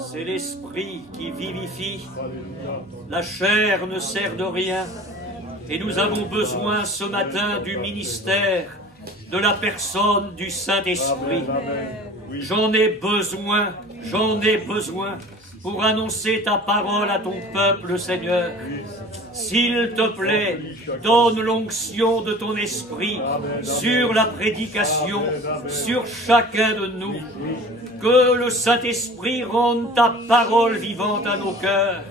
C'est l'Esprit qui vivifie. La chair ne sert de rien. Et nous avons besoin ce matin du ministère, de la personne du Saint-Esprit. J'en ai besoin pour annoncer ta parole à ton peuple, Seigneur. S'il te plaît, donne l'onction de ton esprit sur la prédication, sur chacun de nous. Que le Saint-Esprit rende ta parole vivante à nos cœurs,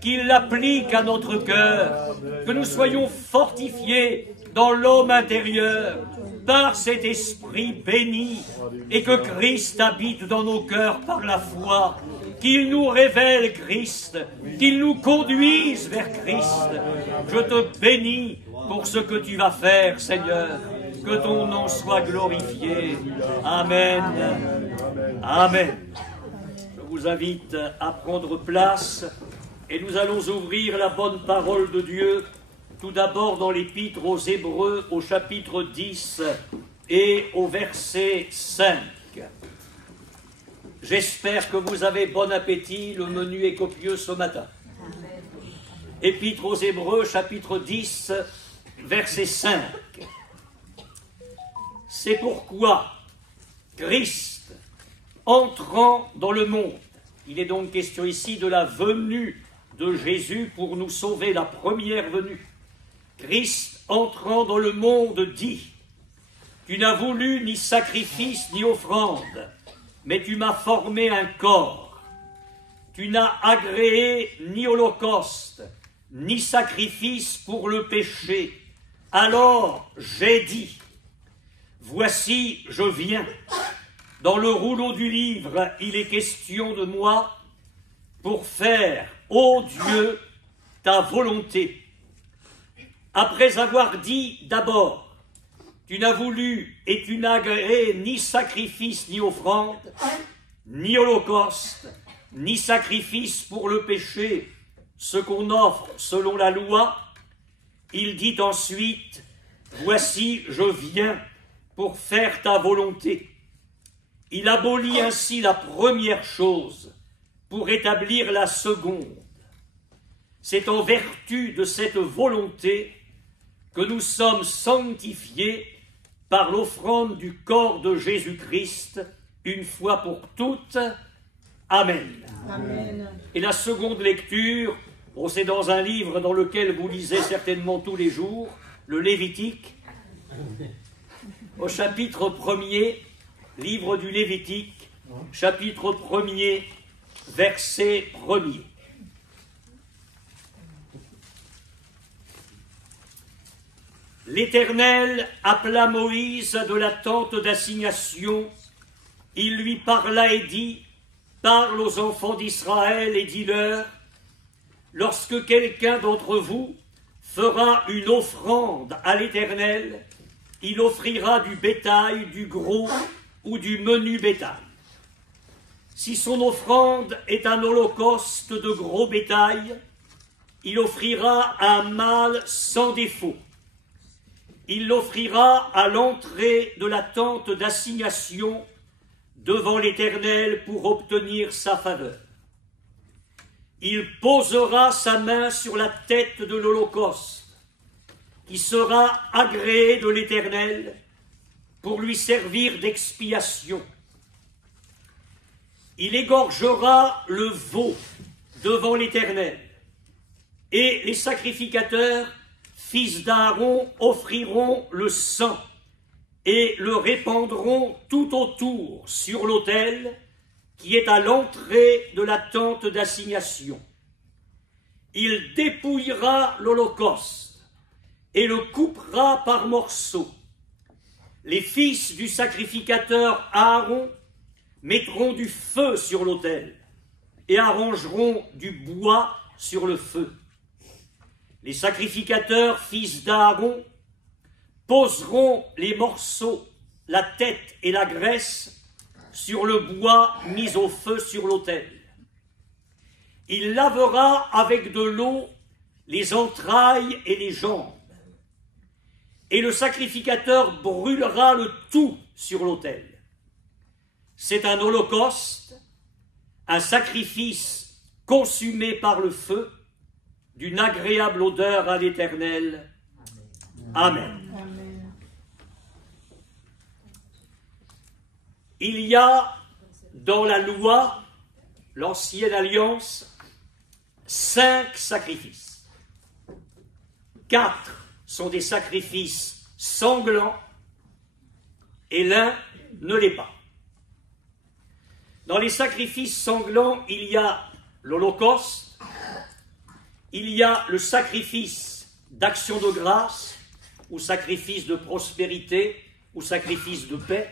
qu'il l'applique à notre cœur, que nous soyons fortifiés dans l'homme intérieur par cet Esprit béni, et que Christ habite dans nos cœurs par la foi, qu'il nous révèle Christ, qu'il nous conduise vers Christ. Je te bénis pour ce que tu vas faire, Seigneur. Que ton nom soit glorifié. Amen. Amen. Je vous invite à prendre place et nous allons ouvrir la bonne parole de Dieu, tout d'abord dans l'Épître aux Hébreux au chapitre 10 et au verset 5. J'espère que vous avez bon appétit, le menu est copieux ce matin. Épître aux Hébreux, chapitre 10, verset 5. C'est pourquoi Christ, entrant dans le monde, il est donc question ici de la venue de Jésus pour nous sauver, la première venue. Christ, entrant dans le monde, dit : tu n'as voulu ni sacrifice ni offrande, mais tu m'as formé un corps. Tu n'as agréé ni holocauste, ni sacrifice pour le péché. Alors j'ai dit : voici, je viens. Dans le rouleau du livre, il est question de moi pour faire, ô Dieu, ta volonté. Après avoir dit d'abord : tu n'as voulu et tu n'as agréé ni sacrifice ni offrande, ni holocauste, ni sacrifice pour le péché, ce qu'on offre selon la loi. Il dit ensuite : voici, je viens pour faire ta volonté. Il abolit ainsi la première chose pour établir la seconde. C'est en vertu de cette volonté que nous sommes sanctifiés par l'offrande du corps de Jésus-Christ, une fois pour toutes. Amen. Amen. Et la seconde lecture, c'est dans un livre dans lequel vous lisez certainement tous les jours, le Lévitique, au chapitre 1er, livre du Lévitique, chapitre 1er, verset 1er. L'Éternel appela Moïse de la tente d'assignation. Il lui parla et dit : parle aux enfants d'Israël et dis-leur : lorsque quelqu'un d'entre vous fera une offrande à l'Éternel, il offrira du bétail, du gros ou du menu bétail. Si son offrande est un holocauste de gros bétail, il offrira un mâle sans défaut. Il l'offrira à l'entrée de la tente d'assignation devant l'Éternel pour obtenir sa faveur. Il posera sa main sur la tête de l'holocauste, qui sera agréé de l'Éternel pour lui servir d'expiation. Il égorgera le veau devant l'Éternel, et les sacrificateurs, fils d'Aaron, offriront le sang et le répandront tout autour sur l'autel qui est à l'entrée de la tente d'assignation. Il dépouillera l'holocauste et le coupera par morceaux. Les fils du sacrificateur Aaron mettront du feu sur l'autel et arrangeront du bois sur le feu. Les sacrificateurs, fils d'Aaron, poseront les morceaux, la tête et la graisse sur le bois mis au feu sur l'autel. Il lavera avec de l'eau les entrailles et les jambes. Et le sacrificateur brûlera le tout sur l'autel. C'est un holocauste, un sacrifice consumé par le feu, d'une agréable odeur à l'Éternel. Amen. Amen. Il y a dans la loi, l'ancienne alliance, 5 sacrifices. 4 sont des sacrifices sanglants et l'un ne l'est pas. Dans les sacrifices sanglants, il y a l'Holocauste, il y a le sacrifice d'action de grâce, ou sacrifice de prospérité, ou sacrifice de paix.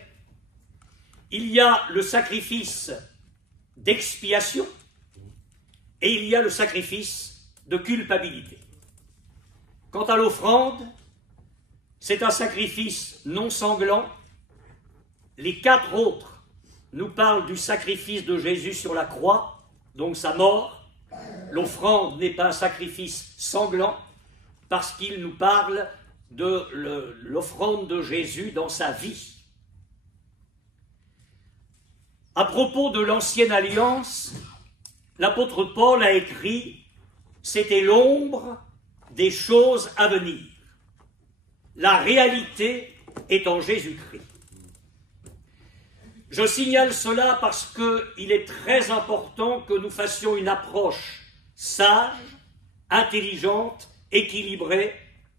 Il y a le sacrifice d'expiation, et il y a le sacrifice de culpabilité. Quant à l'offrande, c'est un sacrifice non sanglant. Les 4 autres nous parlent du sacrifice de Jésus sur la croix, donc sa mort. L'offrande n'est pas un sacrifice sanglant, parce qu'il nous parle de l'offrande de Jésus dans sa vie. À propos de l'ancienne alliance, l'apôtre Paul a écrit « C'était l'ombre des choses à venir. La réalité est en Jésus-Christ. » Je signale cela parce qu'il est très important que nous fassions une approche sage, intelligente, équilibrée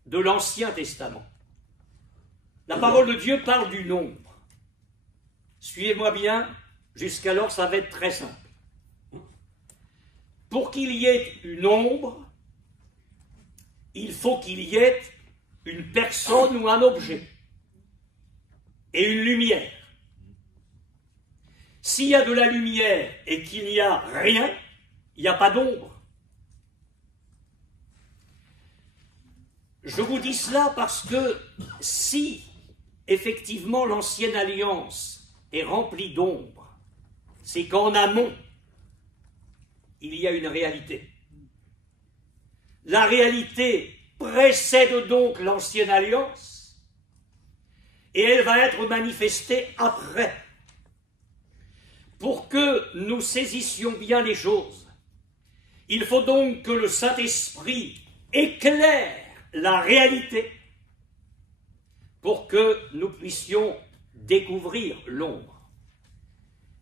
de l'Ancien Testament. La parole de Dieu parle du nombre. Suivez-moi bien, jusqu'alors ça va être très simple. Pour qu'il y ait une ombre, il faut qu'il y ait une personne ou un objet et une lumière. S'il y a de la lumière et qu'il n'y a rien, il n'y a pas d'ombre. Je vous dis cela parce que si, effectivement, l'ancienne alliance est remplie d'ombre, c'est qu'en amont, il y a une réalité. La réalité précède donc l'ancienne alliance et elle va être manifestée après. Pour que nous saisissions bien les choses, il faut donc que le Saint-Esprit éclaire la réalité pour que nous puissions découvrir l'ombre.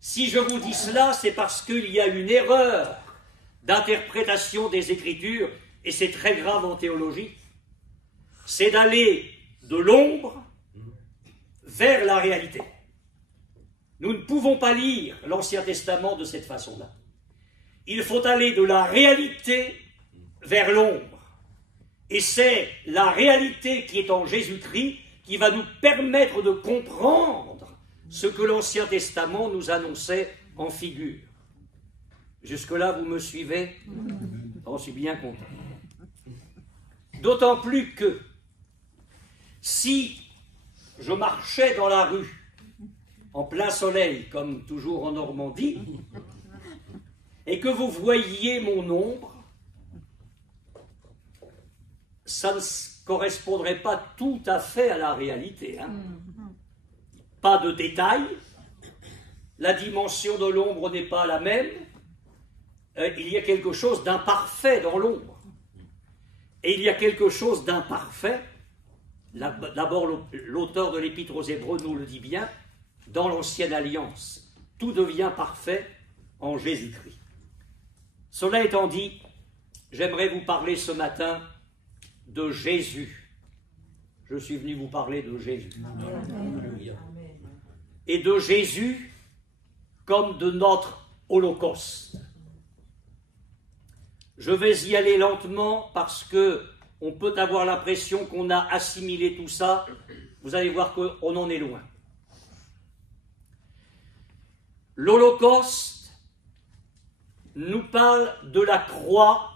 Si je vous dis cela, c'est parce qu'il y a une erreur d'interprétation des Écritures, et c'est très grave en théologie, c'est d'aller de l'ombre vers la réalité. Nous ne pouvons pas lire l'Ancien Testament de cette façon-là. Il faut aller de la réalité vers l'ombre. Et c'est la réalité qui est en Jésus-Christ qui va nous permettre de comprendre ce que l'Ancien Testament nous annonçait en figure. Jusque-là, vous me suivez? J'en suis bien content. D'autant plus que si je marchais dans la rue en plein soleil, comme toujours en Normandie, et que vous voyiez mon ombre, ça ne correspondrait pas tout à fait à la réalité. Pas de détails, la dimension de l'ombre n'est pas la même, il y a quelque chose d'imparfait dans l'ombre. Et il y a quelque chose d'imparfait, d'abord l'auteur de l'Épître aux Hébreux nous le dit bien, dans l'Ancienne Alliance. Tout devient parfait en Jésus-Christ. Cela étant dit, j'aimerais vous parler ce matin de Jésus. Je suis venu vous parler de Jésus. Amen. Et de Jésus comme de notre Holocauste. Je vais y aller lentement parce que on peut avoir l'impression qu'on a assimilé tout ça. Vous allez voir qu'on en est loin. L'Holocauste nous parle de la croix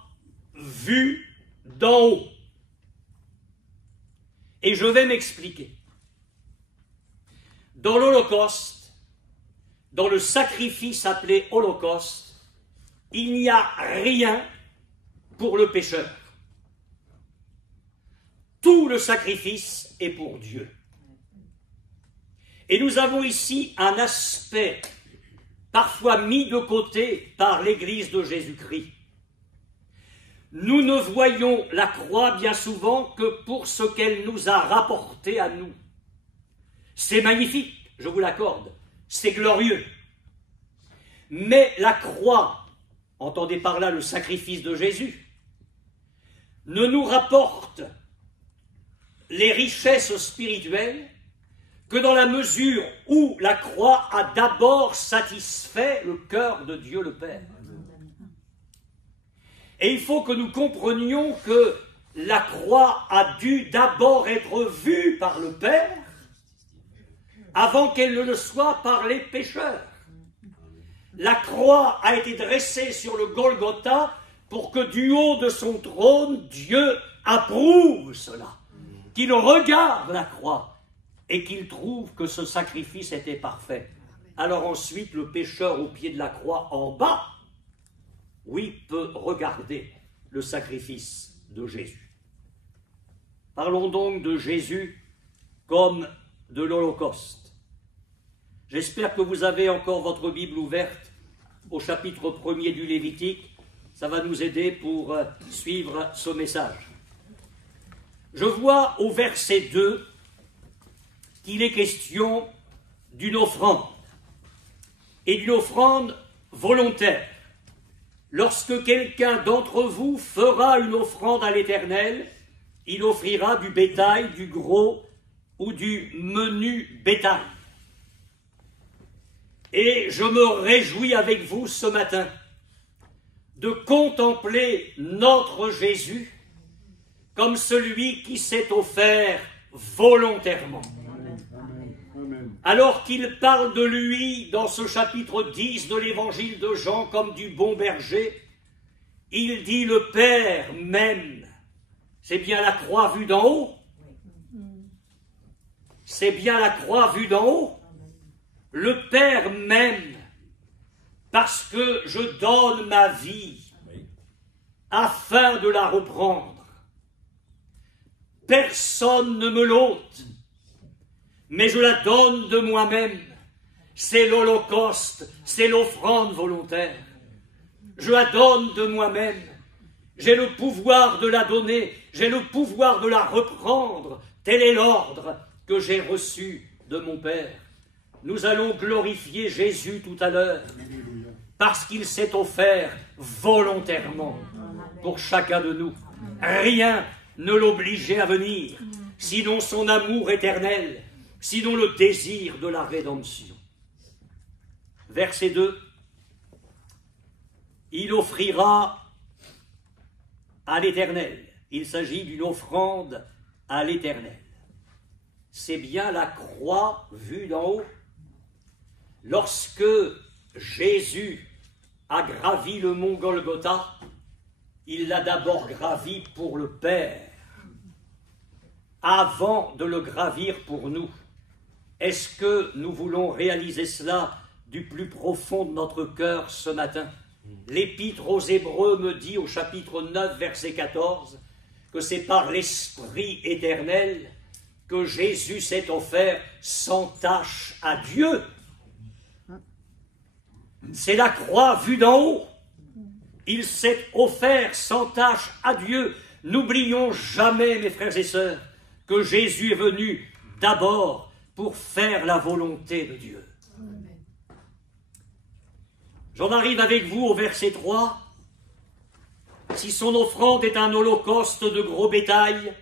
vue d'en haut. Et je vais m'expliquer. Dans l'Holocauste, dans le sacrifice appelé Holocauste, il n'y a rien pour le pécheur. Tout le sacrifice est pour Dieu. Et nous avons ici un aspect parfois mis de côté par l'Église de Jésus-Christ. Nous ne voyons la croix bien souvent que pour ce qu'elle nous a rapporté à nous. C'est magnifique, je vous l'accorde, c'est glorieux. Mais la croix, entendez par là le sacrifice de Jésus, ne nous rapporte les richesses spirituelles que dans la mesure où la croix a d'abord satisfait le cœur de Dieu le Père. Et il faut que nous comprenions que la croix a dû d'abord être vue par le Père avant qu'elle ne le soit par les pécheurs. La croix a été dressée sur le Golgotha pour que du haut de son trône, Dieu approuve cela, qu'il regarde la croix et qu'il trouve que ce sacrifice était parfait. Alors ensuite, le pécheur au pied de la croix en bas, oui, peut regarder le sacrifice de Jésus. Parlons donc de Jésus comme de l'Holocauste. J'espère que vous avez encore votre Bible ouverte au chapitre 1er du Lévitique. Ça va nous aider pour suivre ce message. Je vois au verset 2 qu'il est question d'une offrande, et d'une offrande volontaire. Lorsque quelqu'un d'entre vous fera une offrande à l'Éternel, il offrira du bétail, du gros ou du menu bétail. Et je me réjouis avec vous ce matin de contempler notre Jésus comme celui qui s'est offert volontairement. Alors qu'il parle de lui dans ce chapitre 10 de l'évangile de Jean comme du bon berger, il dit le Père m'aime. C'est bien la croix vue d'en haut. C'est bien la croix vue d'en haut. Le Père m'aime parce que je donne ma vie afin de la reprendre. Personne ne me l'ôte, mais je la donne de moi-même. C'est l'holocauste, c'est l'offrande volontaire. Je la donne de moi-même. J'ai le pouvoir de la donner, j'ai le pouvoir de la reprendre. Tel est l'ordre que j'ai reçu de mon Père. Nous allons glorifier Jésus tout à l'heure, parce qu'il s'est offert volontairement pour chacun de nous. Rien ne l'obligeait à venir, sinon son amour éternel, sinon le désir de la rédemption. Verset 2. Il offrira à l'Éternel. Il s'agit d'une offrande à l'Éternel. C'est bien la croix vue d'en haut. Lorsque Jésus a gravi le mont Golgotha, il l'a d'abord gravi pour le Père, avant de le gravir pour nous. Est-ce que nous voulons réaliser cela du plus profond de notre cœur ce matin? L'Épître aux Hébreux me dit au chapitre 9, verset 14, que c'est par l'Esprit éternel que Jésus s'est offert sans tache à Dieu. C'est la croix vue d'en haut. Il s'est offert sans tache à Dieu. N'oublions jamais, mes frères et sœurs, que Jésus est venu d'abord pour faire la volonté de Dieu. J'en arrive avec vous au verset 3. Si son offrande est un holocauste de gros bétail,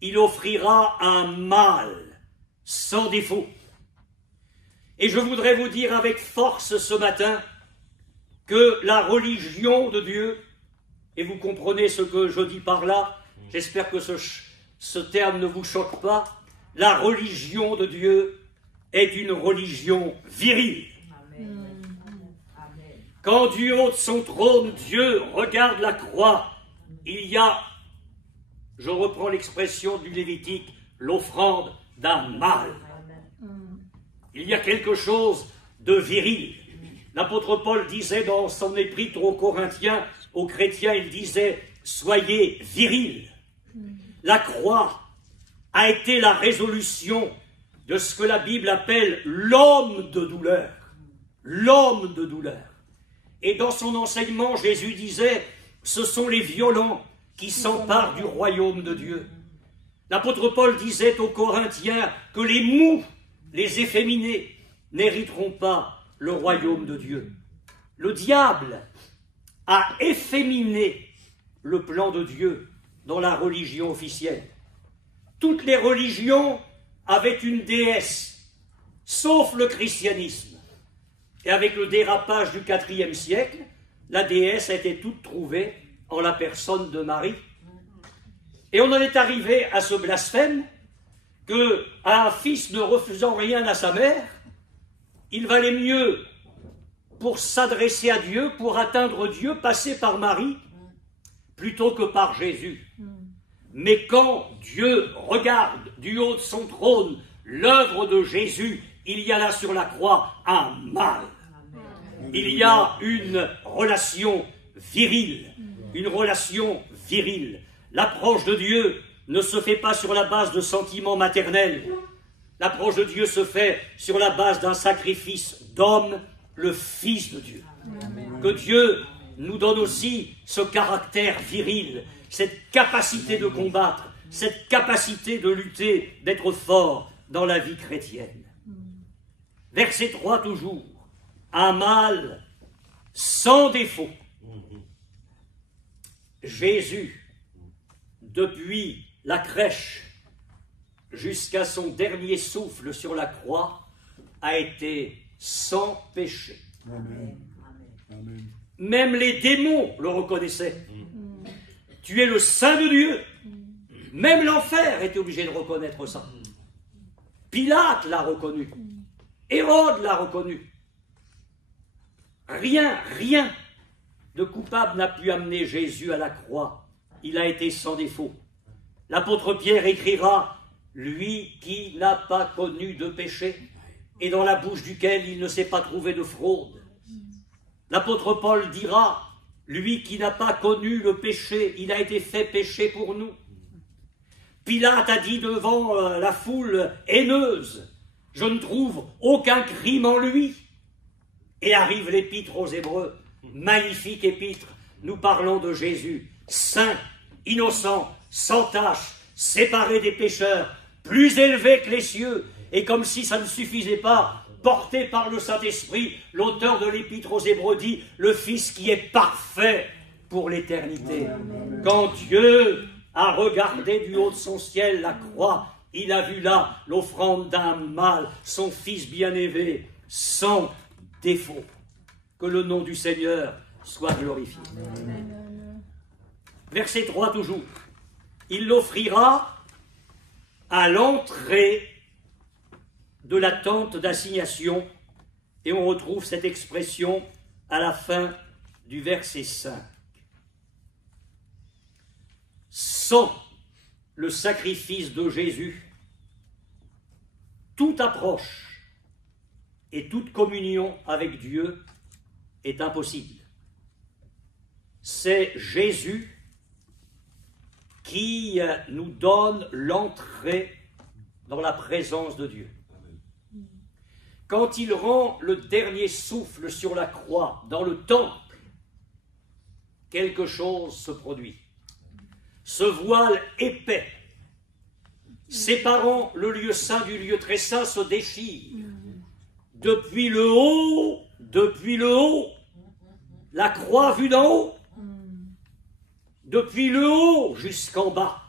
il offrira un mâle sans défaut. Et je voudrais vous dire avec force ce matin que la religion de Dieu, et vous comprenez ce que je dis par là, j'espère que ce terme ne vous choque pas, la religion de Dieu est une religion virile. Amen. Quand du haut de son trône, Dieu regarde la croix, il y a, je reprends l'expression du Lévitique, l'offrande d'un mâle. Il y a quelque chose de viril. L'apôtre Paul disait dans son épître aux Corinthiens, aux chrétiens, il disait « Soyez virils ». La croix a été la résolution de ce que la Bible appelle l'homme de douleur. l'homme de douleur. Et dans son enseignement, Jésus disait, ce sont les violents qui s'emparent du royaume de Dieu. L'apôtre Paul disait aux Corinthiens que les mous, les efféminés, n'hériteront pas le royaume de Dieu. Le diable a efféminé le plan de Dieu dans la religion officielle. Toutes les religions avaient une déesse, sauf le christianisme. Et avec le dérapage du IVe siècle, la déesse a été toute trouvée en la personne de Marie. Et on en est arrivé à ce blasphème qu'à un fils ne refusant rien à sa mère, il valait mieux, pour s'adresser à Dieu, pour atteindre Dieu, passer par Marie, plutôt que par Jésus. Mais quand Dieu regarde du haut de son trône l'œuvre de Jésus, il y a là sur la croix un mal. Il y a une relation virile, une relation virile. L'approche de Dieu ne se fait pas sur la base de sentiments maternels. L'approche de Dieu se fait sur la base d'un sacrifice d'homme, le Fils de Dieu. Que Dieu nous donne aussi ce caractère viril, cette capacité de combattre, cette capacité de lutter, d'être fort dans la vie chrétienne. Verset 3 toujours. Un mal sans défaut. Jésus, depuis la crèche jusqu'à son dernier souffle sur la croix, a été sans péché. Amen. Amen. Même les démons le reconnaissaient. Tu es le Saint de Dieu. Même l'enfer était obligé de reconnaître ça. Pilate l'a reconnu. Hérode l'a reconnu. Rien de coupable n'a pu amener Jésus à la croix. Il a été sans défaut. L'apôtre Pierre écrira, lui qui n'a pas connu de péché, et dans la bouche duquel il ne s'est pas trouvé de fraude. L'apôtre Paul dira, lui qui n'a pas connu le péché, il a été fait péché pour nous. Pilate a dit devant la foule haineuse, je ne trouve aucun crime en lui. Et arrive l'épître aux Hébreux, magnifique épître, nous parlons de Jésus, saint, innocent, sans tache, séparé des pécheurs, plus élevé que les cieux, et comme si ça ne suffisait pas, porté par le Saint-Esprit, l'auteur de l'Épître aux Hébreux dit, le Fils qui est parfait pour l'éternité. Quand Dieu a regardé du haut de son ciel la croix, il a vu là l'offrande d'un mâle, son Fils bien-aimé, sans défaut. Que le nom du Seigneur soit glorifié. Verset 3 toujours. Il l'offrira à l'entrée de la tente d'assignation, et on retrouve cette expression à la fin du verset 5. Sans le sacrifice de Jésus, toute approche et toute communion avec Dieu est impossible. C'est Jésus qui nous donne l'entrée dans la présence de Dieu. Quand il rend le dernier souffle sur la croix, dans le temple, quelque chose se produit. Ce voile épais, séparant le lieu saint du lieu très saint, se déchire. Depuis le haut, la croix vue d'en haut, depuis le haut jusqu'en bas.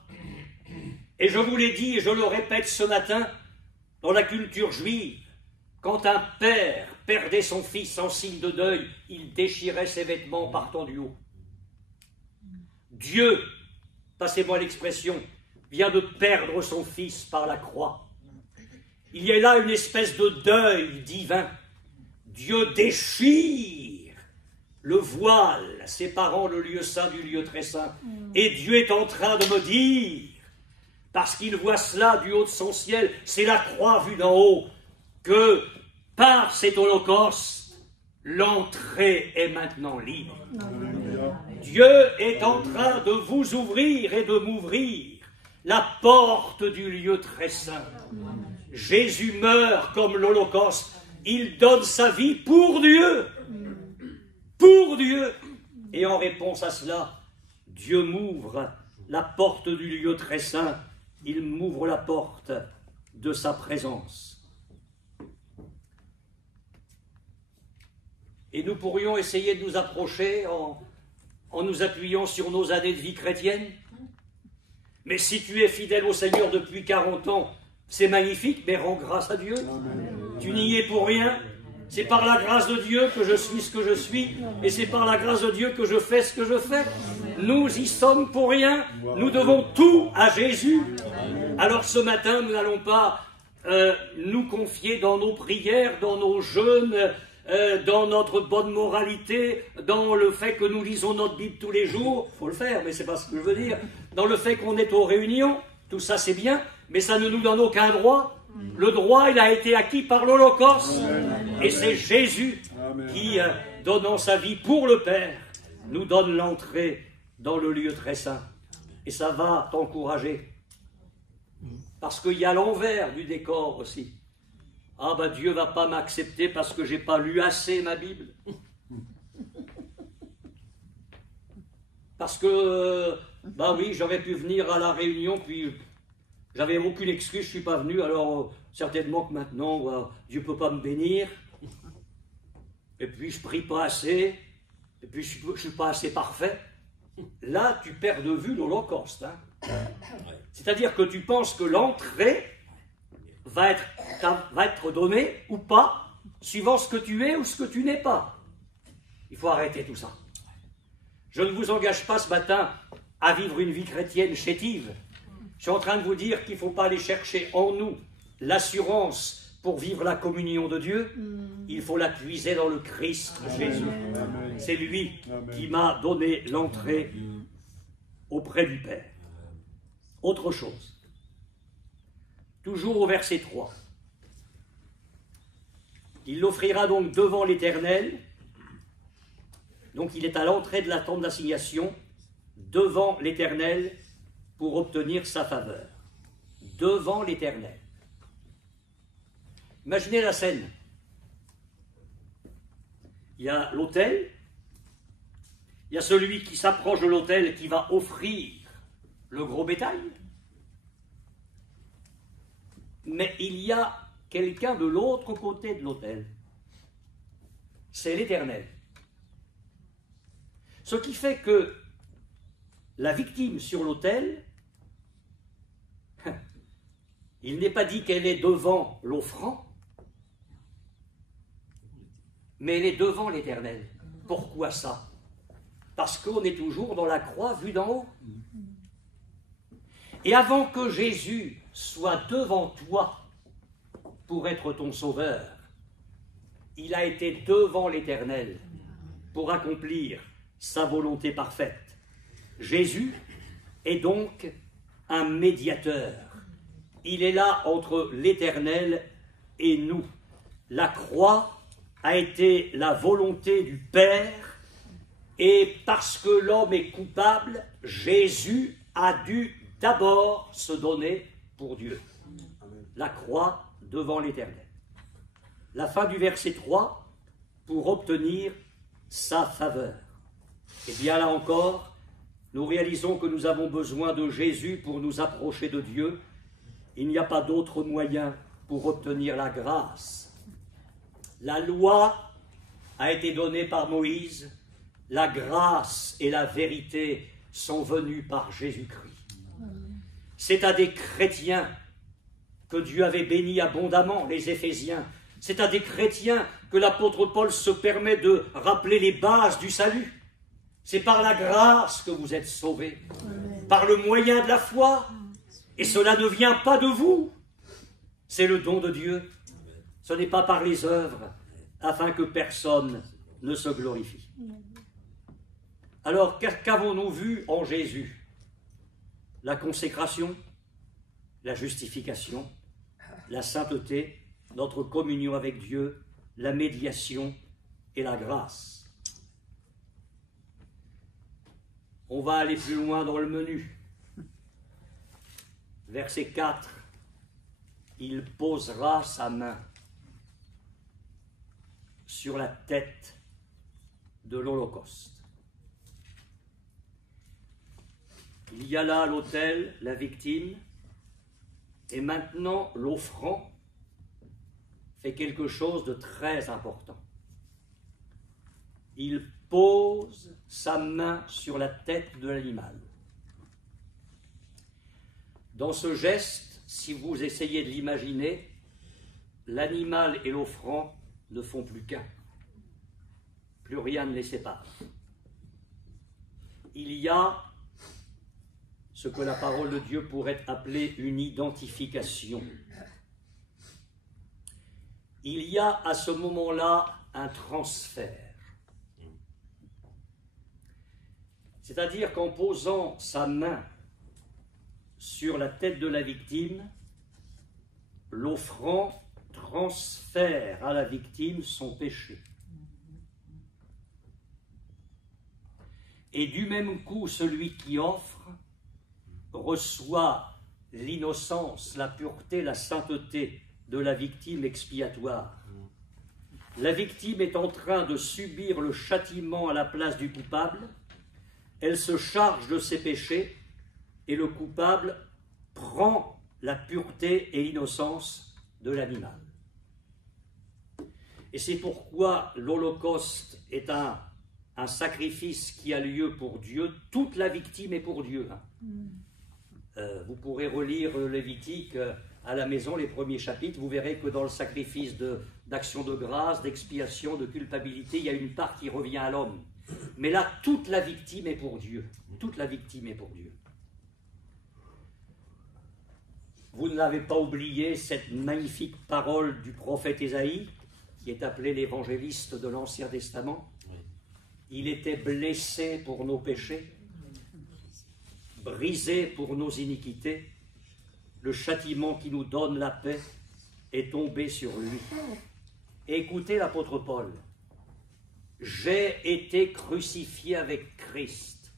Et je vous l'ai dit et je le répète ce matin, dans la culture juive, quand un père perdait son fils en signe de deuil, il déchirait ses vêtements partant du haut. Dieu, passez-moi l'expression, vient de perdre son fils par la croix. Il y a là une espèce de deuil divin. Dieu déchire le voile séparant le lieu saint du lieu très saint. Et Dieu est en train de me dire, parce qu'il voit cela du haut de son ciel, c'est la croix vue d'en haut, que par cet holocauste, l'entrée est maintenant libre. Dieu est en train de vous ouvrir et de m'ouvrir la porte du lieu très saint. Jésus meurt comme l'holocauste. il donne sa vie pour Dieu. Pour Dieu. Et en réponse à cela, Dieu m'ouvre la porte du lieu très saint. Il m'ouvre la porte de sa présence. Et nous pourrions essayer de nous approcher en nous appuyant sur nos années de vie chrétienne. Mais si tu es fidèle au Seigneur depuis 40 ans, c'est magnifique, mais rends grâce à Dieu. Tu n'y es pour rien. C'est par la grâce de Dieu que je suis ce que je suis, et c'est par la grâce de Dieu que je fais ce que je fais. Nous y sommes pour rien. Nous devons tout à Jésus. Alors ce matin, nous n'allons pas nous confier dans nos prières, dans nos jeûnes, dans notre bonne moralité, dans le fait que nous lisons notre Bible tous les jours. Il faut le faire, mais c'est pas ce que je veux dire. Dans le fait qu'on est aux réunions, tout ça c'est bien, mais ça ne nous donne aucun droit. Le droit, il a été acquis par l'Holocauste. Et c'est Jésus qui, donnant sa vie pour le Père, nous donne l'entrée dans le lieu très saint. Et ça va t'encourager. Parce qu'il y a l'envers du décor aussi. Ah ben Dieu ne va pas m'accepter parce que je n'ai pas lu assez ma Bible. Parce que, bah oui, j'aurais pu venir à la réunion, puis j'avais aucune excuse, je ne suis pas venu, alors certainement que maintenant, Dieu ne peut pas me bénir. Et puis je ne prie pas assez, et puis je ne suis pas assez parfait. Là, tu perds de vue l'Holocauste. Hein. C'est-à-dire que tu penses que l'entrée va être donnée ou pas, suivant ce que tu es ou ce que tu n'es pas. Il faut arrêter tout ça. Je ne vous engage pas ce matin à vivre une vie chrétienne chétive. Je suis en train de vous dire qu'il ne faut pas aller chercher en nous l'assurance pour vivre la communion de Dieu. Il faut la puiser dans le Christ Jésus. C'est lui qui m'a donné l'entrée auprès du Père. Autre chose. Toujours au verset 3. Il l'offrira donc devant l'Éternel. Donc il est à l'entrée de la tente d'assignation, devant l'Éternel, pour obtenir sa faveur. Devant l'Éternel. Imaginez la scène. Il y a l'autel, il y a celui qui s'approche de l'autel qui va offrir le gros bétail, mais il y a quelqu'un de l'autre côté de l'autel. C'est l'Éternel. Ce qui fait que la victime sur l'autel, il n'est pas dit qu'elle est devant l'offrant, mais elle est devant l'Éternel. Pourquoi ça? Parce qu'on est toujours dans la croix vue d'en haut. Et avant que Jésus soit devant toi pour être ton sauveur, il a été devant l'Éternel pour accomplir sa volonté parfaite. Jésus est donc un médiateur. Il est là entre l'Éternel et nous. La croix a été la volonté du Père, et parce que l'homme est coupable, Jésus a dû d'abord se donner pour Dieu. La croix devant l'Éternel. La fin du verset 3, pour obtenir sa faveur. Et bien là encore, nous réalisons que nous avons besoin de Jésus pour nous approcher de Dieu. Il n'y a pas d'autre moyen pour obtenir la grâce. La loi a été donnée par Moïse, la grâce et la vérité sont venues par Jésus-Christ. C'est à des chrétiens que Dieu avait béni abondamment, les Éphésiens. C'est à des chrétiens que l'apôtre Paul se permet de rappeler les bases du salut. C'est par la grâce que vous êtes sauvés, par le moyen de la foi. Et cela ne vient pas de vous. C'est le don de Dieu. Ce n'est pas par les œuvres, afin que personne ne se glorifie. Alors, qu'avons-nous vu en Jésus? La consécration, la justification, la sainteté, notre communion avec Dieu, la médiation et la grâce. On va aller plus loin dans le menu. Verset 4. Il posera sa main. sur la tête de l'Holocauste. Il y a là l'autel, la victime, et maintenant l'offrant fait quelque chose de très important. Il pose sa main sur la tête de l'animal. Dans ce geste, si vous essayez de l'imaginer, l'animal et l'offrant ne font plus qu'un. Plus rien ne les sépare. Il y a ce que la parole de Dieu pourrait appeler une identification. Il y a à ce moment-là un transfert. C'est-à-dire qu'en posant sa main sur la tête de la victime, l'offrant transfère à la victime son péché. Et du même coup, celui qui offre reçoit l'innocence, la pureté, la sainteté de la victime expiatoire. La victime est en train de subir le châtiment à la place du coupable, elle se charge de ses péchés et le coupable prend la pureté et l'innocence de l'animal. Et c'est pourquoi l'Holocauste est un sacrifice qui a lieu pour Dieu. Toute la victime est pour Dieu. Vous pourrez relire le Lévitique à la maison, les premiers chapitres. Vous verrez que dans le sacrifice d'action de grâce, d'expiation, de culpabilité, il y a une part qui revient à l'homme. Mais là, toute la victime est pour Dieu. Toute la victime est pour Dieu. Vous n'avez pas oublié cette magnifique parole du prophète Ésaïe, qui est appelé l'évangéliste de l'Ancien Testament. Il était blessé pour nos péchés, brisé pour nos iniquités. Le châtiment qui nous donne la paix est tombé sur lui. Écoutez l'apôtre Paul. J'ai été crucifié avec Christ.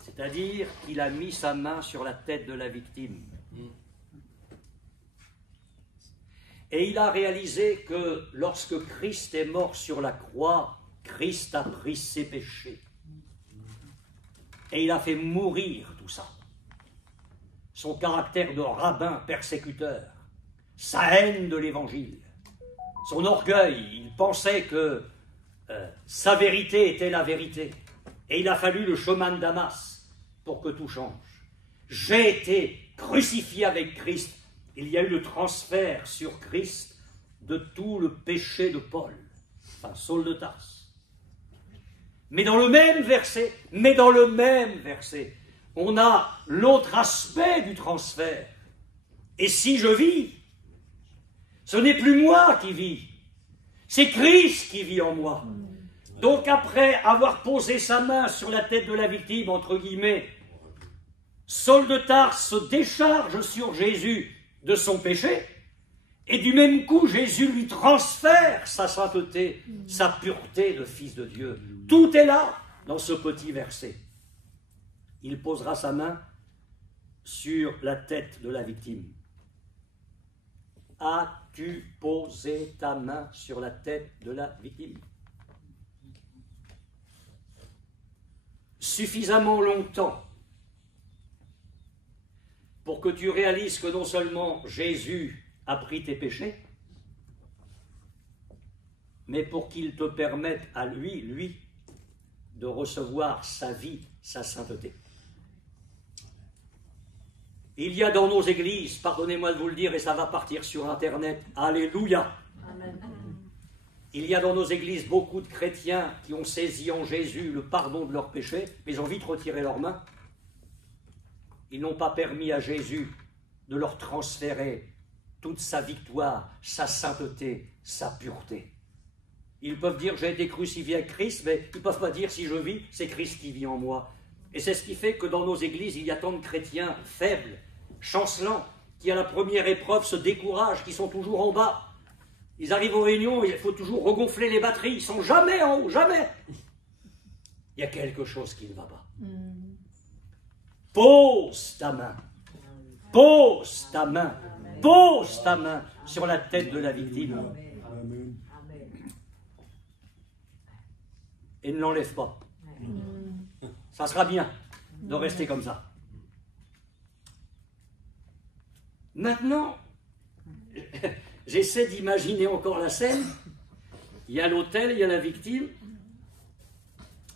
C'est-à-dire qu'il a mis sa main sur la tête de la victime. Et il a réalisé que lorsque Christ est mort sur la croix, Christ a pris ses péchés. Et il a fait mourir tout ça. Son caractère de rabbin persécuteur, sa haine de l'Évangile, son orgueil, il pensait que sa vérité était la vérité. Et il a fallu le chemin de Damas pour que tout change. J'ai été crucifié avec Christ. Il y a eu le transfert sur Christ de tout le péché de Paul, enfin Saul de Tarse. Mais dans le même verset, on a l'autre aspect du transfert. Et si je vis, ce n'est plus moi qui vis, c'est Christ qui vit en moi. Donc après avoir posé sa main sur la tête de la victime, entre guillemets, Saul de Tarse se décharge sur Jésus de son péché, et du même coup, Jésus lui transfère sa sainteté, sa pureté de fils de Dieu. Tout est là dans ce petit verset. Il posera sa main sur la tête de la victime. As-tu posé ta main sur la tête de la victime? Suffisamment longtemps pour que tu réalises que non seulement Jésus a pris tes péchés, mais pour qu'il te permette à lui, de recevoir sa vie, sa sainteté. Il y a dans nos églises, pardonnez-moi de vous le dire, et ça va partir sur Internet, alléluia. Amen. Il y a dans nos églises beaucoup de chrétiens qui ont saisi en Jésus le pardon de leurs péchés, mais ils ont vite retiré leurs mains. Ils n'ont pas permis à Jésus de leur transférer toute sa victoire, sa sainteté, sa pureté. Ils peuvent dire j'ai été crucifié avec Christ, mais ils ne peuvent pas dire si je vis, c'est Christ qui vit en moi. Et c'est ce qui fait que dans nos églises, il y a tant de chrétiens faibles, chancelants, qui à la première épreuve se découragent, qui sont toujours en bas. Ils arrivent aux réunions, il faut toujours regonfler les batteries, ils ne sont jamais en haut, jamais. Il y a quelque chose qui ne va pas. Pose ta main, pose ta main, pose ta main sur la tête de la victime. et ne l'enlève pas. Ça sera bien de rester comme ça. Maintenant, j'essaie d'imaginer encore la scène. Il y a l'autel, il y a la victime.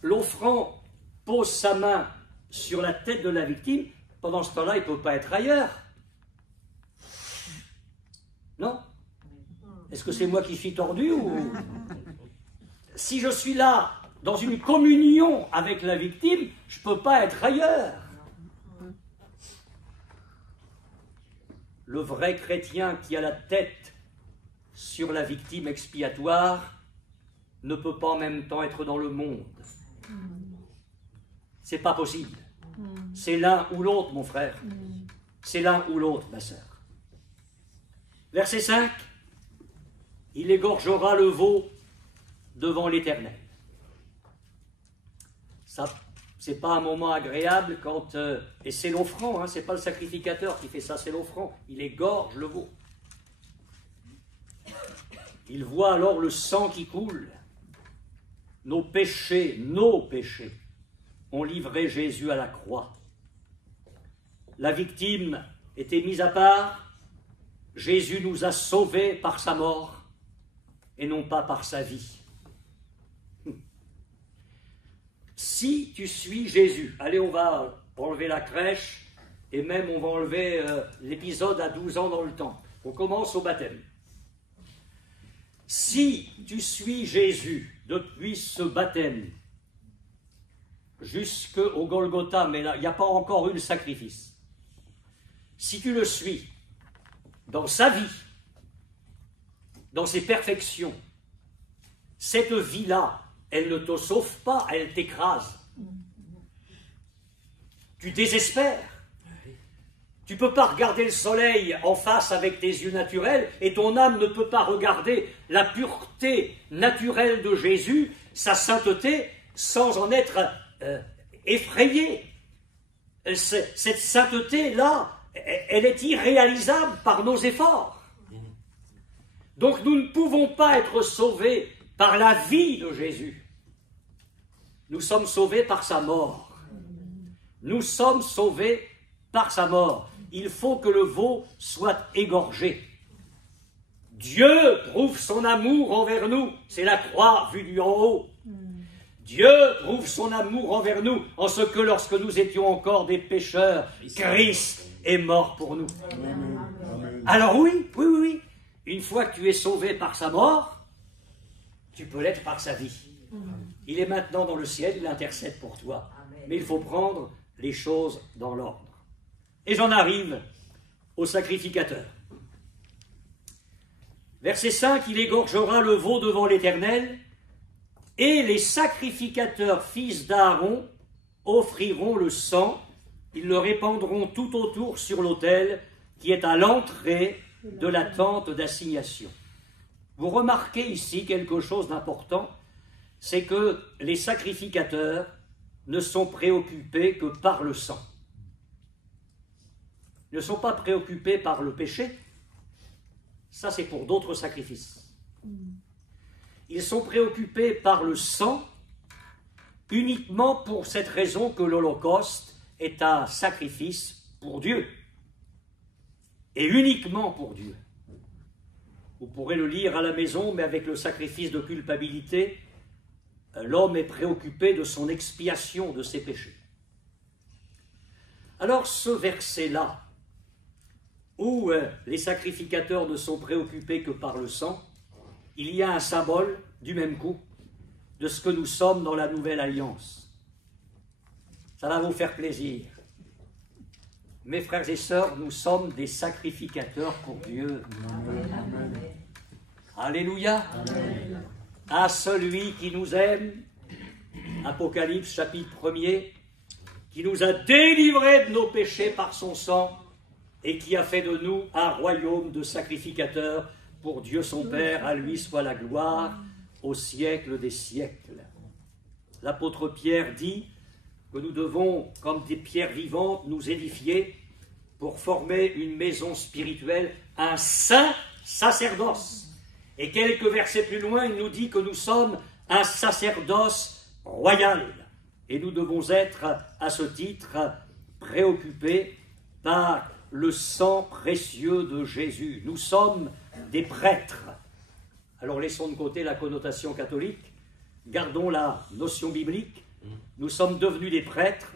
L'offrant pose sa main sur la tête de la victime. Pendant ce temps-là, il ne peut pas être ailleurs. Non? Est-ce que c'est moi qui suis tordu ou... Si je suis là, dans une communion avec la victime, je ne peux pas être ailleurs. Le vrai chrétien qui a la tête sur la victime expiatoire ne peut pas en même temps être dans le monde. C'est pas possible. C'est l'un ou l'autre, mon frère. C'est l'un ou l'autre, ma sœur. Verset 5. Il égorgera le veau devant l'Éternel. Ça, c'est pas un moment agréable quand... et c'est l'offrant, hein, c'est pas le sacrificateur qui fait ça, c'est l'offrant. Il égorge le veau. Il voit alors le sang qui coule. Nos péchés ont livré Jésus à la croix. La victime était mise à part. Jésus nous a sauvés par sa mort et non pas par sa vie. Si tu suis Jésus, allez, on va enlever la crèche et même on va enlever l'épisode à 12 ans dans le temple. On commence au baptême. Si tu suis Jésus depuis ce baptême jusqu'au Golgotha, mais là, il n'y a pas encore eu le sacrifice. Si tu le suis dans sa vie, dans ses perfections, cette vie-là, elle ne te sauve pas, elle t'écrase. Tu désespères. Tu ne peux pas regarder le soleil en face avec tes yeux naturels et ton âme ne peut pas regarder la pureté naturelle de Jésus, sa sainteté, sans en être effrayé. Cette sainteté-là, elle est irréalisable par nos efforts. Donc nous ne pouvons pas être sauvés par la vie de Jésus. Nous sommes sauvés par sa mort. Nous sommes sauvés par sa mort. Il faut que le veau soit égorgé. Dieu prouve son amour envers nous. C'est la croix vue du en haut. Dieu prouve son amour envers nous en ce que lorsque nous étions encore des pécheurs, Christ est mort pour nous. Amen. Alors oui. Une fois que tu es sauvé par sa mort, tu peux l'être par sa vie. Il est maintenant dans le ciel, il intercède pour toi. Mais il faut prendre les choses dans l'ordre. Et j'en arrive au sacrificateur. Verset 5, il égorgera le veau devant l'Éternel, et les sacrificateurs fils d'Aaron offriront le sang, ils le répandront tout autour sur l'autel qui est à l'entrée de la tente d'assignation. Vous remarquez ici quelque chose d'important, c'est que les sacrificateurs ne sont préoccupés que par le sang. Ils ne sont pas préoccupés par le péché. Ça, c'est pour d'autres sacrifices. Ils sont préoccupés par le sang uniquement pour cette raison que l'Holocauste est un sacrifice pour Dieu. Et uniquement pour Dieu. Vous pourrez le lire à la maison, mais avec le sacrifice de culpabilité, l'homme est préoccupé de son expiation de ses péchés. Alors ce verset-là, où les sacrificateurs ne sont préoccupés que par le sang, il y a un symbole, du même coup, de ce que nous sommes dans la nouvelle alliance. Ça va vous faire plaisir. Mes frères et sœurs, nous sommes des sacrificateurs pour Dieu. Amen. Alléluia. Amen. À celui qui nous aime, Apocalypse chapitre 1er, qui nous a délivrés de nos péchés par son sang et qui a fait de nous un royaume de sacrificateurs pour Dieu son Père. À lui soit la gloire au siècle des siècles. L'apôtre Pierre dit que nous devons, comme des pierres vivantes, nous édifier pour former une maison spirituelle, un saint sacerdoce. Et quelques versets plus loin, il nous dit que nous sommes un sacerdoce royale. Et nous devons être, à ce titre, préoccupés par le sang précieux de Jésus. Nous sommes des prêtres. Alors laissons de côté la connotation catholique, gardons la notion biblique. Nous sommes devenus des prêtres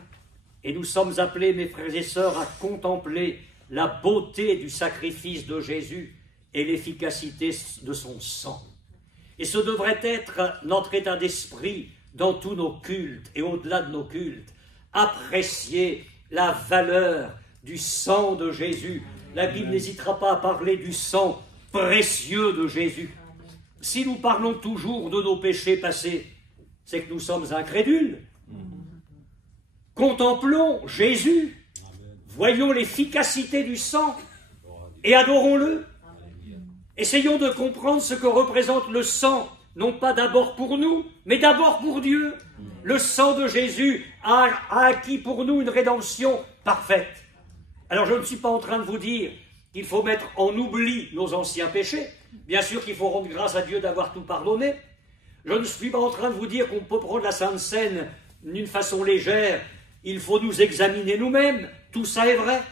et nous sommes appelés, mes frères et sœurs, à contempler la beauté du sacrifice de Jésus et l'efficacité de son sang. Et ce devrait être notre état d'esprit dans tous nos cultes et au-delà de nos cultes. Apprécier la valeur du sang de Jésus. La Bible n'hésitera pas à parler du sang précieux de Jésus. Si nous parlons toujours de nos péchés passés, c'est que nous sommes incrédules. Contemplons Jésus, voyons l'efficacité du sang et adorons-le. Essayons de comprendre ce que représente le sang, non pas d'abord pour nous, mais d'abord pour Dieu. Le sang de Jésus a acquis pour nous une rédemption parfaite. Alors je ne suis pas en train de vous dire qu'il faut mettre en oubli nos anciens péchés. Bien sûr qu'il faut rendre grâce à Dieu d'avoir tout pardonné. Je ne suis pas en train de vous dire qu'on peut prendre la Sainte Seine d'une façon légère. Il faut nous examiner nous-mêmes. Tout ça est vrai.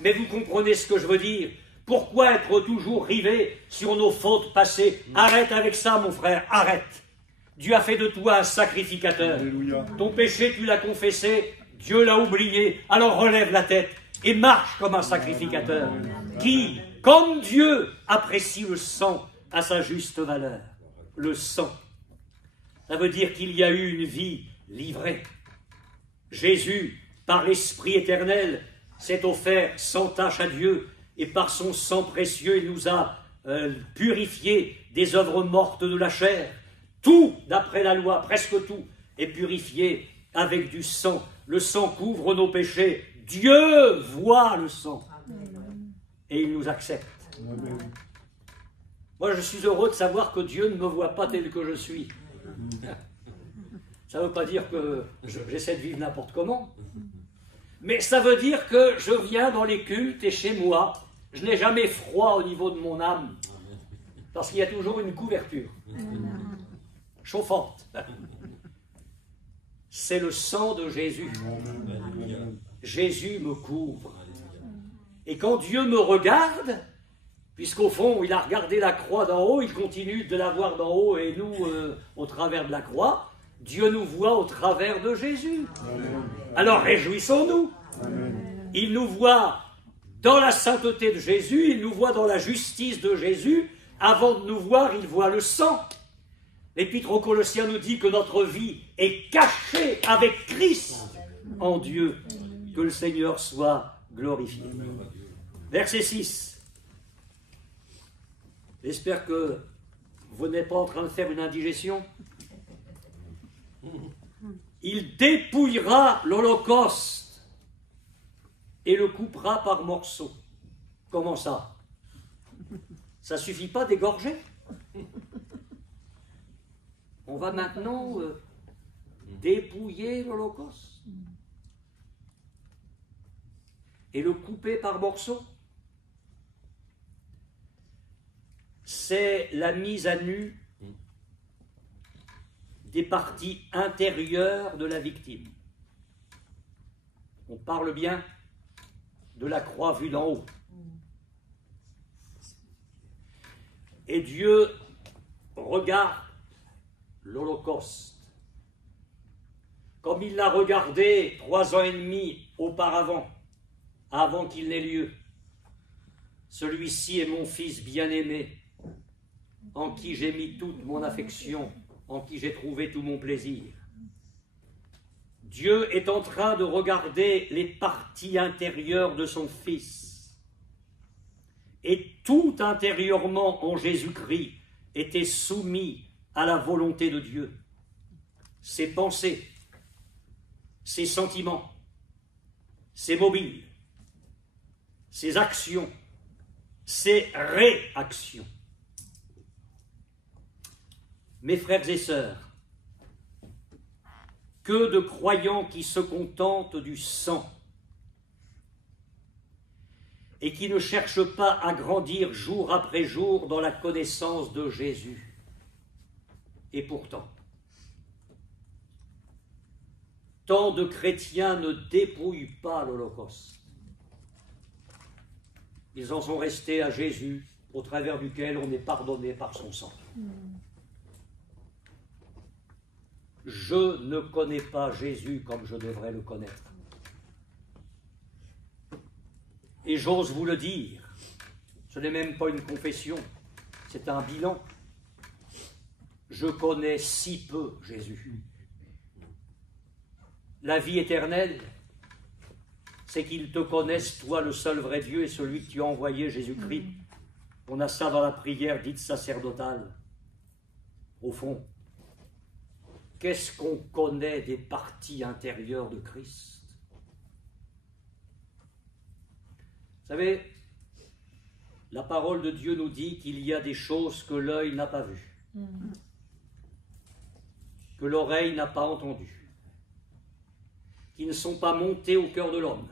Mais vous comprenez ce que je veux dire. Pourquoi être toujours rivé sur nos fautes passées? Arrête avec ça, mon frère, arrête. Dieu a fait de toi un sacrificateur. Alléluia. Ton péché, tu l'as confessé, Dieu l'a oublié. Alors relève la tête et marche comme un sacrificateur qui, comme Dieu, apprécie le sang à sa juste valeur. Le sang, ça veut dire qu'il y a eu une vie livrée. Jésus, par l'Esprit éternel, s'est offert sans tache à Dieu et par son sang précieux, il nous a purifié des œuvres mortes de la chair. Tout, d'après la loi, presque tout, est purifié avec du sang. Le sang couvre nos péchés. Dieu voit le sang et il nous accepte. Amen. Moi, je suis heureux de savoir que Dieu ne me voit pas tel que je suis. Ça ne veut pas dire que j'essaie de vivre n'importe comment, mais ça veut dire que je viens dans les cultes et chez moi, je n'ai jamais froid au niveau de mon âme, parce qu'il y a toujours une couverture chauffante. C'est le sang de Jésus. Jésus me couvre. Et quand Dieu me regarde, puisqu'au fond, il a regardé la croix d'en haut, il continue de la voir d'en haut, et nous, au travers de la croix, Dieu nous voit au travers de Jésus. Alors réjouissons-nous. Il nous voit dans la sainteté de Jésus, il nous voit dans la justice de Jésus. Avant de nous voir, il voit le sang. L'Épître aux Colossiens nous dit que notre vie est cachée avec Christ en Dieu. Que le Seigneur soit glorifié. Verset 6. J'espère que vous n'êtes pas en train de faire une indigestion. Il dépouillera l'holocauste et le coupera par morceaux. Comment ça? Ça ne suffit pas d'égorger. On va maintenant dépouiller l'holocauste et le couper par morceaux. C'est la mise à nu des parties intérieures de la victime. On parle bien de la croix vue d'en haut. Et Dieu regarde l'Holocauste comme il l'a regardé 3 ans et demi auparavant, avant qu'il n'ait lieu. Celui-ci est mon fils bien-aimé, en qui j'ai mis toute mon affection, en qui j'ai trouvé tout mon plaisir. Dieu est en train de regarder les parties intérieures de son Fils. Et tout intérieurement en Jésus-Christ était soumis à la volonté de Dieu. Ses pensées, ses sentiments, ses mobiles, ses actions, ses réactions. Mes frères et sœurs, que de croyants qui se contentent du sang et qui ne cherchent pas à grandir jour après jour dans la connaissance de Jésus. Et pourtant, tant de chrétiens ne dépouillent pas l'Holocauste. Ils en sont restés à Jésus, au travers duquel on est pardonné par son sang. Je ne connais pas Jésus comme je devrais le connaître. Et j'ose vous le dire, ce n'est même pas une confession, c'est un bilan. Je connais si peu Jésus. La vie éternelle, c'est qu'ils te connaissent, toi, le seul vrai Dieu, et celui que tu as envoyé, Jésus-Christ. On a ça dans la prière dite sacerdotale. Au fond, qu'est-ce qu'on connaît des parties intérieures de Christ? Vous savez, la parole de Dieu nous dit qu'il y a des choses que l'œil n'a pas vues, que l'oreille n'a pas entendues, qui ne sont pas montées au cœur de l'homme,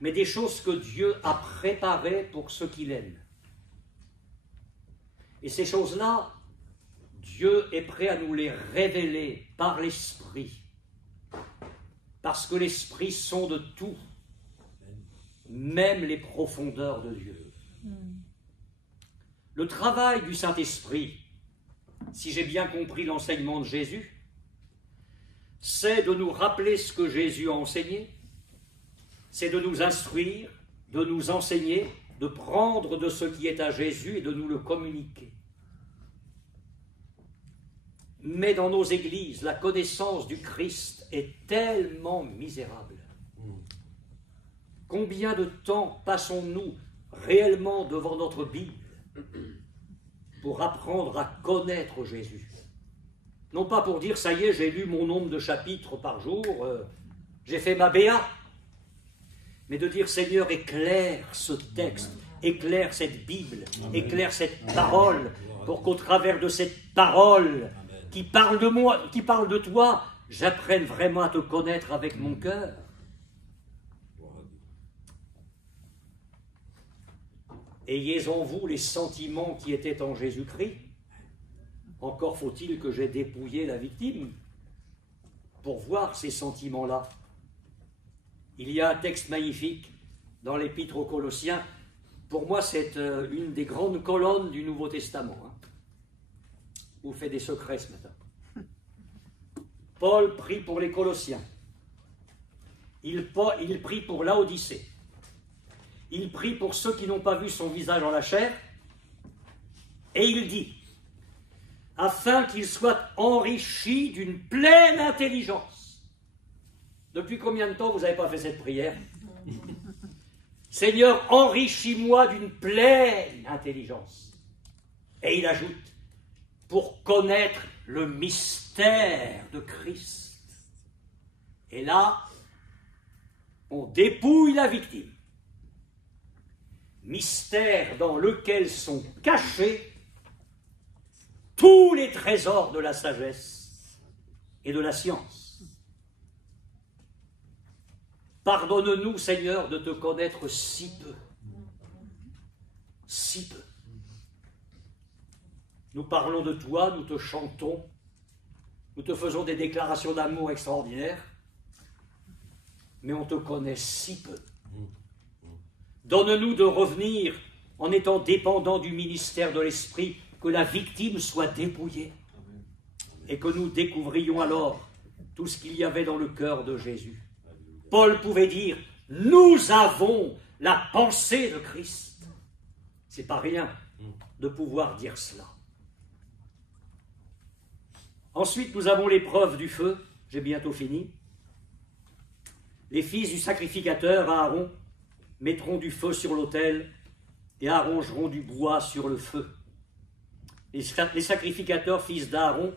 mais des choses que Dieu a préparées pour ceux qu'il aime. Et ces choses-là, Dieu est prêt à nous les révéler par l'Esprit, parce que l'Esprit sonde tout, même les profondeurs de Dieu. Le travail du Saint-Esprit, si j'ai bien compris l'enseignement de Jésus, c'est de nous rappeler ce que Jésus a enseigné, c'est de nous instruire, de nous enseigner, de prendre de ce qui est à Jésus et de nous le communiquer. Mais dans nos églises, la connaissance du Christ est tellement misérable. Combien de temps passons-nous réellement devant notre Bible pour apprendre à connaître Jésus? Non pas pour dire, ça y est, j'ai lu mon nombre de chapitres par jour, j'ai fait ma BA, mais de dire, Seigneur, éclaire ce texte, éclaire cette Bible, éclaire cette parole, pour qu'au travers de cette parole qui parle de moi, qui parle de toi, j'apprenne vraiment à te connaître avec mon cœur. Ayez en vous les sentiments qui étaient en Jésus-Christ. Encore faut-il que j'aie dépouillé la victime pour voir ces sentiments-là. Il y a un texte magnifique dans l'Épître aux Colossiens. Pour moi, c'est une des grandes colonnes du Nouveau Testament. Vous faites des secrets ce matin. Paul prie pour les Colossiens. Il prie pour Laodicée. Il prie pour ceux qui n'ont pas vu son visage en la chair. Et il dit, afin qu'ils soient enrichis d'une pleine intelligence. Depuis combien de temps vous n'avez pas fait cette prière? Seigneur, enrichis-moi d'une pleine intelligence. Et il ajoute, pour connaître le mystère de Christ. Et là, on dépouille la victime. Mystère dans lequel sont cachés tous les trésors de la sagesse et de la science. Pardonne-nous, Seigneur, de te connaître si peu. Si peu. Nous parlons de toi, nous te chantons, nous te faisons des déclarations d'amour extraordinaires, mais on te connaît si peu. Donne-nous de revenir en étant dépendants du ministère de l'Esprit, que la victime soit dépouillée et que nous découvrions alors tout ce qu'il y avait dans le cœur de Jésus. Paul pouvait dire, nous avons la pensée de Christ. C'est pas rien de pouvoir dire cela. Ensuite, nous avons l'épreuve du feu. J'ai bientôt fini. Les fils du sacrificateur, Aaron, mettront du feu sur l'autel et arrangeront du bois sur le feu. Les sacrificateurs, fils d'Aaron,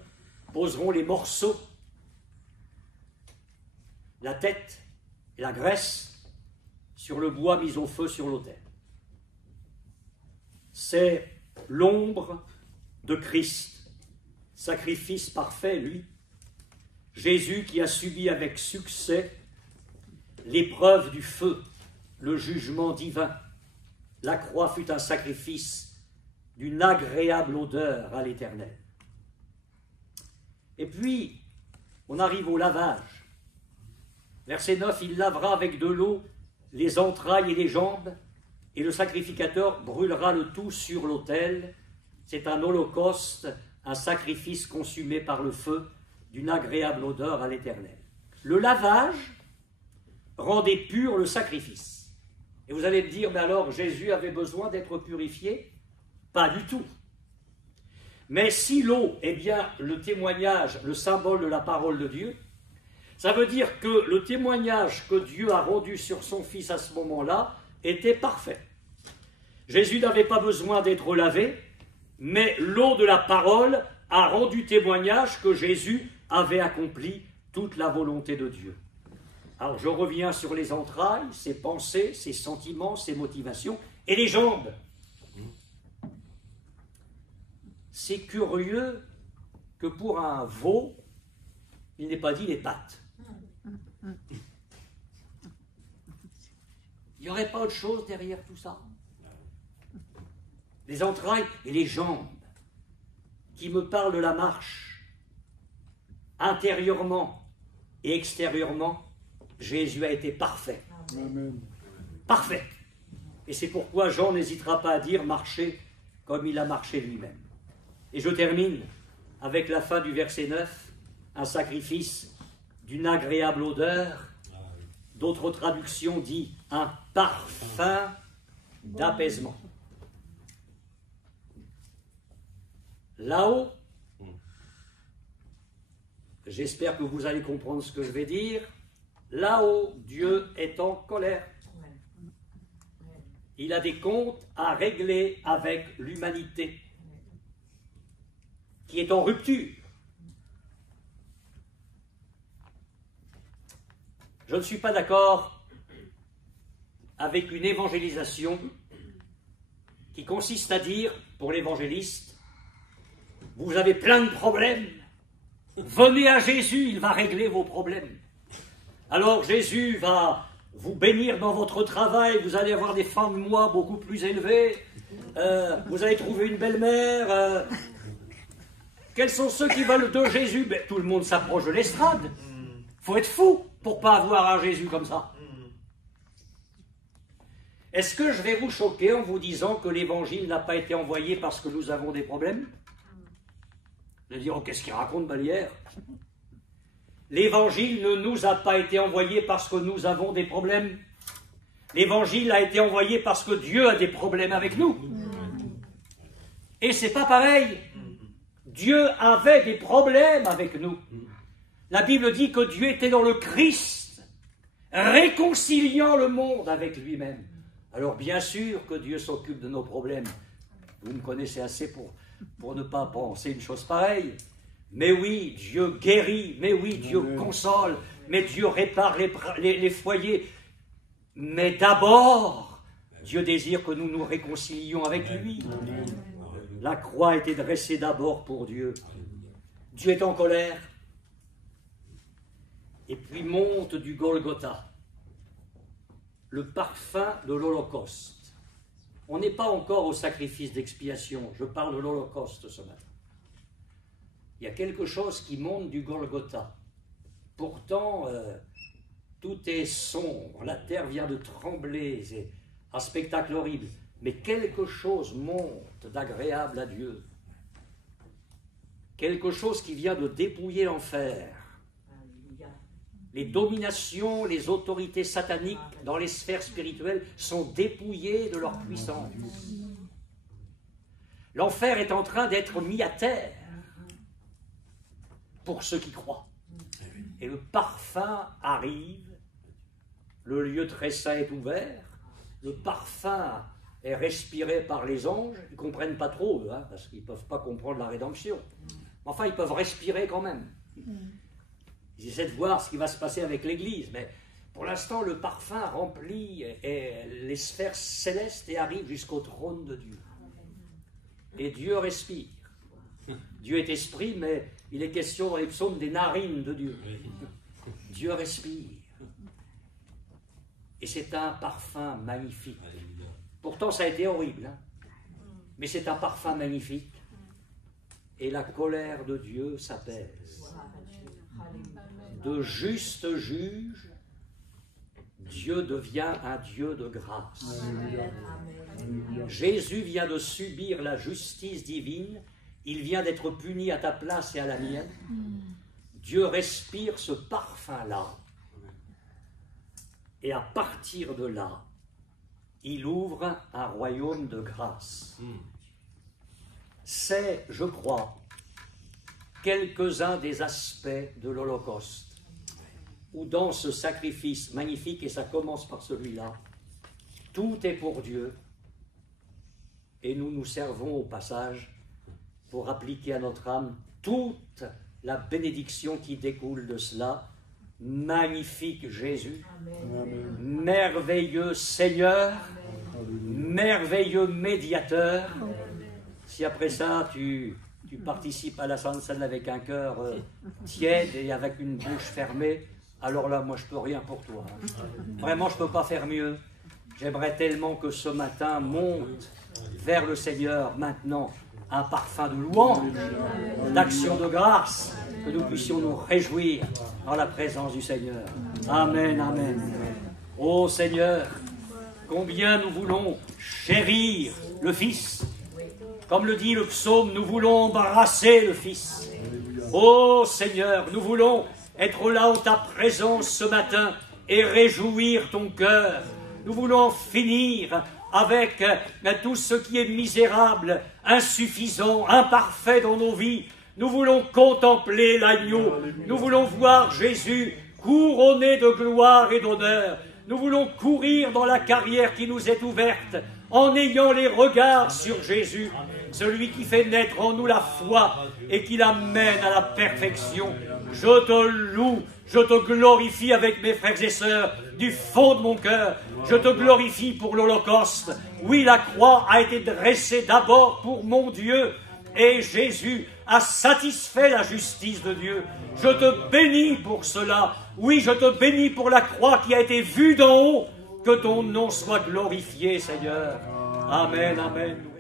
poseront les morceaux, la tête et la graisse sur le bois mis au feu sur l'autel. C'est l'ombre de Christ, sacrifice parfait, lui. Jésus qui a subi avec succès l'épreuve du feu, le jugement divin. La croix fut un sacrifice d'une agréable odeur à l'Éternel. Et puis, On arrive au lavage. Verset 9, il lavera avec de l'eau les entrailles et les jambes, et le sacrificateur brûlera le tout sur l'autel. C'est un holocauste, un sacrifice consumé par le feu, d'une agréable odeur à l'Éternel. Le lavage rendait pur le sacrifice. Et vous allez me dire, mais alors Jésus avait besoin d'être purifié? Pas du tout. Mais si l'eau est bien le témoignage, le symbole de la parole de Dieu, ça veut dire que le témoignage que Dieu a rendu sur son Fils à ce moment-là était parfait. Jésus n'avait pas besoin d'être lavé, mais l'eau de la parole a rendu témoignage que Jésus avait accompli toute la volonté de Dieu. Alors je reviens sur les entrailles, ses pensées, ses sentiments, ses motivations, et les jambes. C'est curieux que pour un veau, il n'ait pas dit les pattes. Il n'y aurait pas autre chose derrière tout ça? Les entrailles et les jambes qui me parlent de la marche. Intérieurement et extérieurement, Jésus a été parfait. Amen. Parfait. Et c'est pourquoi Jean n'hésitera pas à dire marcher comme il a marché lui-même. Et je termine avec la fin du verset 9, un sacrifice d'une agréable odeur. D'autres traductions disent un parfum d'apaisement. Là-haut, j'espère que vous allez comprendre ce que je vais dire, là-haut, Dieu est en colère. Il a des comptes à régler avec l'humanité, qui est en rupture. Je ne suis pas d'accord avec une évangélisation qui consiste à dire, pour l'évangéliste, vous avez plein de problèmes, venez à Jésus, il va régler vos problèmes. Alors Jésus va vous bénir dans votre travail, vous allez avoir des fins de mois beaucoup plus élevées, vous allez trouver une belle-mère. Quels sont ceux qui veulent de Jésus? Ben, tout le monde s'approche de l'estrade. Il faut être fou pour ne pas avoir un Jésus comme ça. Est-ce que je vais vous choquer en vous disant que l'évangile n'a pas été envoyé parce que nous avons des problèmes? Vous allez dire, oh, qu'est-ce qu'il raconte, Balière? L'évangile ne nous a pas été envoyé parce que nous avons des problèmes. L'évangile a été envoyé parce que Dieu a des problèmes avec nous. Et c'est pas pareil. Dieu avait des problèmes avec nous. La Bible dit que Dieu était dans le Christ, réconciliant le monde avec lui-même. Alors bien sûr que Dieu s'occupe de nos problèmes. Vous me connaissez assez pour ne pas penser une chose pareille. Mais oui, Dieu guérit, mais oui, Dieu console, mais Dieu répare les foyers. Mais d'abord, Dieu désire que nous nous réconcilions avec lui. La croix a été dressée d'abord pour Dieu. Dieu est en colère. Et puis monte du Golgotha le parfum de l'Holocauste. On n'est pas encore au sacrifice d'expiation. Je parle de l'Holocauste ce matin. Il y a quelque chose qui monte du Golgotha. Pourtant, tout est sombre. La terre vient de trembler. C'est un spectacle horrible. Mais quelque chose monte d'agréable à Dieu. Quelque chose qui vient de dépouiller l'enfer. Les dominations, les autorités sataniques dans les sphères spirituelles sont dépouillées de leur puissance. L'enfer est en train d'être mis à terre pour ceux qui croient. Et le parfum arrive, le lieu très saint est ouvert, le parfum est respiré par les anges, ils ne comprennent pas trop, parce qu'ils ne peuvent pas comprendre la rédemption. Enfin, ils peuvent respirer quand même. Ils essaient de voir ce qui va se passer avec l'Église, mais pour l'instant, le parfum remplit les sphères célestes et arrive jusqu'au trône de Dieu. Et Dieu respire. Dieu est esprit, mais il est question dans les psaumes des narines de Dieu. Dieu respire. Et c'est un parfum magnifique. Pourtant, ça a été horrible, mais c'est un parfum magnifique. Et la colère de Dieu s'apaise. de juste juge, Dieu devient un Dieu de grâce. Jésus vient de subir la justice divine, il vient d'être puni à ta place et à la mienne. Dieu respire ce parfum-là. Et à partir de là, il ouvre un royaume de grâce. C'est, je crois, quelques-uns des aspects de l'Holocauste, où dans ce sacrifice magnifique, et ça commence par celui-là, tout est pour Dieu, et nous nous servons au passage pour appliquer à notre âme toute la bénédiction qui découle de cela. Magnifique Jésus, Amen. merveilleux Seigneur, merveilleux médiateur. Si après ça tu participes à la Sainte Seine avec un cœur tiède et avec une bouche fermée, alors là moi je peux rien pour toi. Vraiment je peux pas faire mieux. J'aimerais tellement que ce matin monte vers le Seigneur maintenant un parfum de louange, d'action de grâce, que nous puissions nous réjouir dans la présence du Seigneur. Amen, amen. Ô Seigneur, combien nous voulons chérir le Fils. Comme le dit le psaume, nous voulons embrasser le Fils. Ô Seigneur, nous voulons être là en ta présence ce matin et réjouir ton cœur. Nous voulons en finir avec tout ce qui est misérable, insuffisant, imparfait dans nos vies. Nous voulons contempler l'agneau. Nous voulons voir Jésus couronné de gloire et d'honneur. Nous voulons courir dans la carrière qui nous est ouverte en ayant les regards sur Jésus, celui qui fait naître en nous la foi et qui l'amène à la perfection. Je te loue, je te glorifie avec mes frères et sœurs du fond de mon cœur. Je te glorifie pour l'Holocauste. Oui, la croix a été dressée d'abord pour mon Dieu et Jésus a satisfait la justice de Dieu. Je te bénis pour cela. Oui, je te bénis pour la croix qui a été vue d'en haut. Que ton nom soit glorifié, Seigneur. Amen, amen.